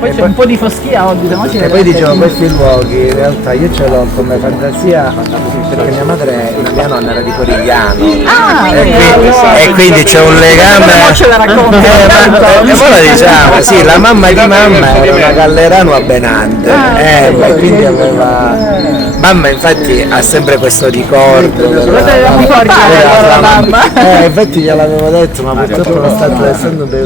Poi c'è un po' di foschia oggi, ma E poi dicevo, questi luoghi in realtà io ce l'ho come fantasia perché mia nonna era di Corigliano. E quindi c'è un legame. Ce la racconto. E poi la diciamo, sì, la mamma di mamma era una gallerano a Benante. E quindi aveva. Mamma infatti ha sempre questo ricordo della mamma. Infatti gliel'avevo detto, ma purtroppo lo sta attraversando per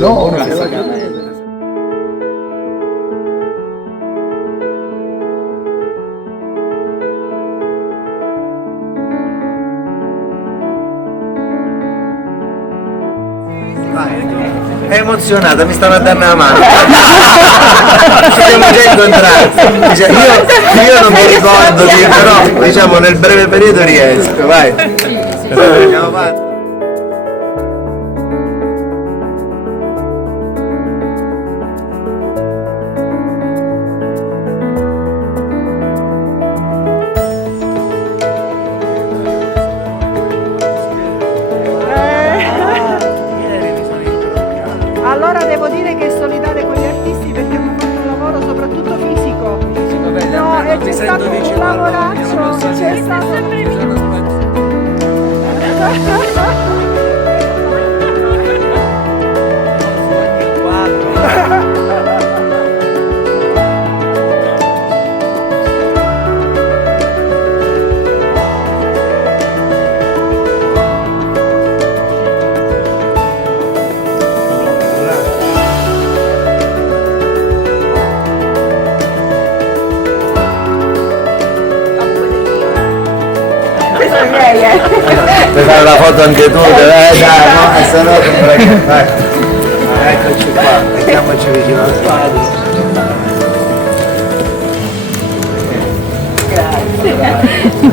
È emozionata, mi stava dando la mano. Ci siamo già incontrati. Dice, io non mi ricordo, però diciamo nel breve periodo riesco, vai. Andiamo avanti. Allora devo dire che è solidale con gli artisti perché hanno fatto un lavoro soprattutto fisico. No, e c'è stato un lavoraccio, c'è stato... Puoi fare la foto anche tu, dai, no, se no vai. Eccoci qua, mettiamoci vicino al quadro. Grazie.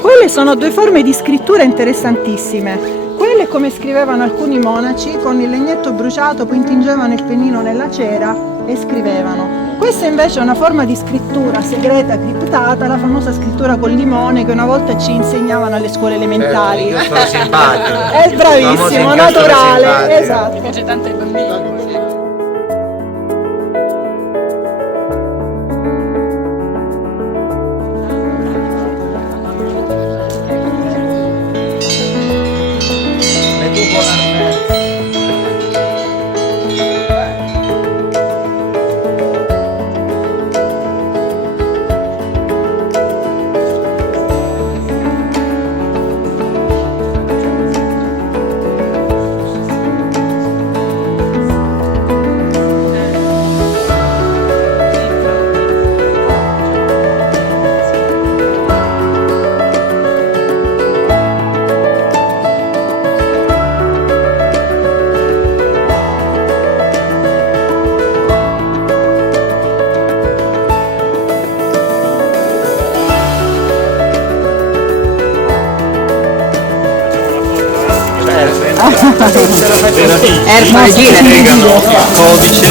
Quelle sono due forme di scrittura interessantissime. Quelle come scrivevano alcuni monaci, con il legnetto bruciato poi intingevano il pennino nella cera e scrivevano. Questa invece è una forma di scrittura segreta, criptata, la famosa scrittura col limone che una volta ci insegnavano alle scuole elementari. È bravissimo, naturale, esatto. Piace tanto ai bambini. Ermagina codice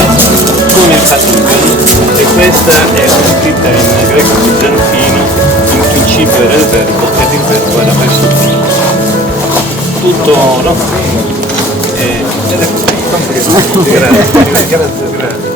con il Vaticano e questa è scritta in greco bizantino, in principio era il verbo ed il verbo era presso tutto, no? Ed è così. Grazie.